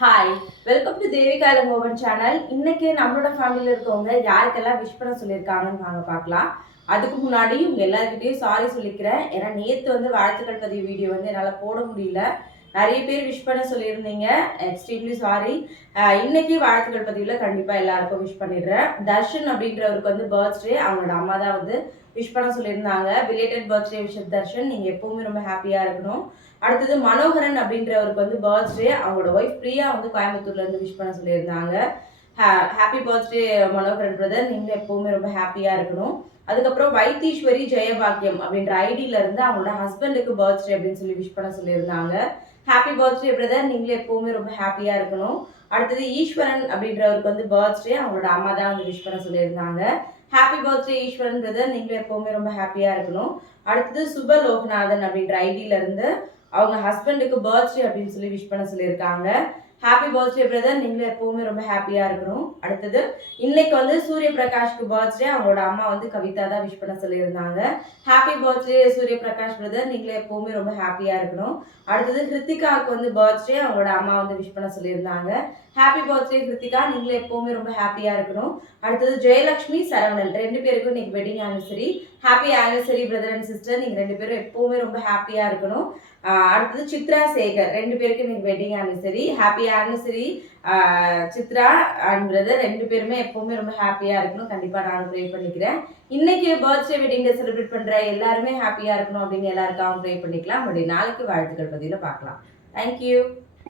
Hi welcome to Devika மோகன் channel இன்னைக்கு நம்மளோட ஃபேமிலியில் இருக்கவங்க யாருக்கெல்லாம் விஷ் பண்ண சொல்லியிருக்காங்கன்னு வாங்க பார்க்கலாம். அதுக்கு முன்னாடி உங்கள் எல்லாருக்கிட்டையும் சாரி சொல்லிக்கிறேன். ஏன்னா நேற்று வந்து வாழ்த்துக்கள் பதிவு வீடியோ வந்து என்னால் போட முடியல. நிறைய பேர் விஷ் பண்ண சொல்லியிருந்தீங்க. எக்ஸ்ட்ரீம்லி சாரி இன்னைக்கு வாழ்த்துக்கள் பதிவில் கண்டிப்பாக எல்லாருக்கும் விஷ் பண்ணிடுறேன். தர்ஷன் அப்படின்றவருக்கு வந்து பர்த்டே அவங்களோட அம்மா தான் வந்து விஷ் பண்ண சொல்லியிருந்தாங்க. Related birthday wish Darshan. நீங்கள் எப்பவுமே ரொம்ப ஹாப்பியாக இருக்கணும். அடுத்தது மனோகரன் அப்படின்றவருக்கு வந்து பர்த்டே அவங்களோட ஒய்ஃப் பிரியா வந்து கோயம்புத்தூர்லேருந்து விஷ் பண்ண சொல்லியிருந்தாங்க. ஹாப்பி பர்த்டே மனோகரன் பிரதர் நீங்கள் எப்பவுமே ரொம்ப ஹாப்பியாக இருக்கணும். அதுக்கப்புறம் வைத்தீஸ்வரி ஜெயபாக்கியம் அப்படின்ற ஐடியில இருந்து அவங்களோட ஹஸ்பண்டுக்கு பர்த்டே அப்படின்னு சொல்லி விஷ் பண்ண சொல்லியிருந்தாங்க. ஹாப்பி பர்த்டே பிரதர் நீங்களே எப்பவுமே ரொம்ப ஹாப்பியாக இருக்கணும். அடுத்தது ஈஸ்வரன் அப்படின்றவருக்கு வந்து பர்த்டே அவங்களோட அம்மா தான் வந்து விஷ் பண்ண சொல்லியிருந்தாங்க. ஹாப்பி பர்த்டே ஈஸ்வரன் பிரதர் நீங்களும் எப்பவுமே ரொம்ப ஹாப்பியாக இருக்கணும். அடுத்தது சுப லோகநாதன் அப்படின்ற ஐடியிலேருந்து அவங்க ஹஸ்பண்டுக்கு பர்த்டே அப்படின்னு சொல்லி விஷ் பண்ண சொல்லியிருக்காங்க. ஹாப்பி பர்த்டே பிரதர் நீங்களும் எப்பவுமே ரொம்ப ஹாப்பியாக இருக்கணும். அடுத்தது இன்னைக்கு வந்து சூரிய பிரகாஷ்க்கு பர்த்டே அவங்களோட அம்மா வந்து கவிதா தான் விஷ் பண்ண சொல்லியிருந்தாங்க. Happy birthday Surya Prakash brother நீங்களும் எப்பவுமே ரொம்ப ஹாப்பியாக இருக்கணும். அடுத்தது ஹிருத்திகாவுக்கு வந்து பர்த்டே அவங்களோட அம்மா வந்து விஷ் பண்ண சொல்லியிருந்தாங்க. ஹாப்பி பர்த்டே கிருத்திகா நீங்களும் எப்பவுமே ரொம்ப ஹாப்பியாக இருக்கணும். அடுத்தது ஜெயலக்ஷ்மி சரவணன். ரெண்டு பேருக்கும் இன்னைக்கு wedding anniversary happy anniversary brother and sister நீங்கள் ரெண்டு பேரும் எப்பவுமே ரொம்ப ஹாப்பியாக இருக்கணும். அடுத்தது சித்ரா சேகர். ரெண்டு பேருக்கு இன்னைக்கு wedding anniversary happy anniversary Chitra and brother ரெண்டு பேருமே எப்பவுமே ரொம்ப ஹாப்பியா இருக்கணும். கண்டிப்பா நானும் ப்ரே பண்ணிக்கிறேன். இன்னைக்கு பர்த்டே வெட்டிங் டே செலிப்ரேட் பண்ற எல்லாருமே ஹாப்பியா இருக்கணும் அப்படின்னு எல்லாருக்காகவும் ப்ரே பண்ணிக்கலாம். அப்படி நாளைக்கு வாழ்த்துக்கள் பதிவில் பார்க்கலாம். தேங்க்யூ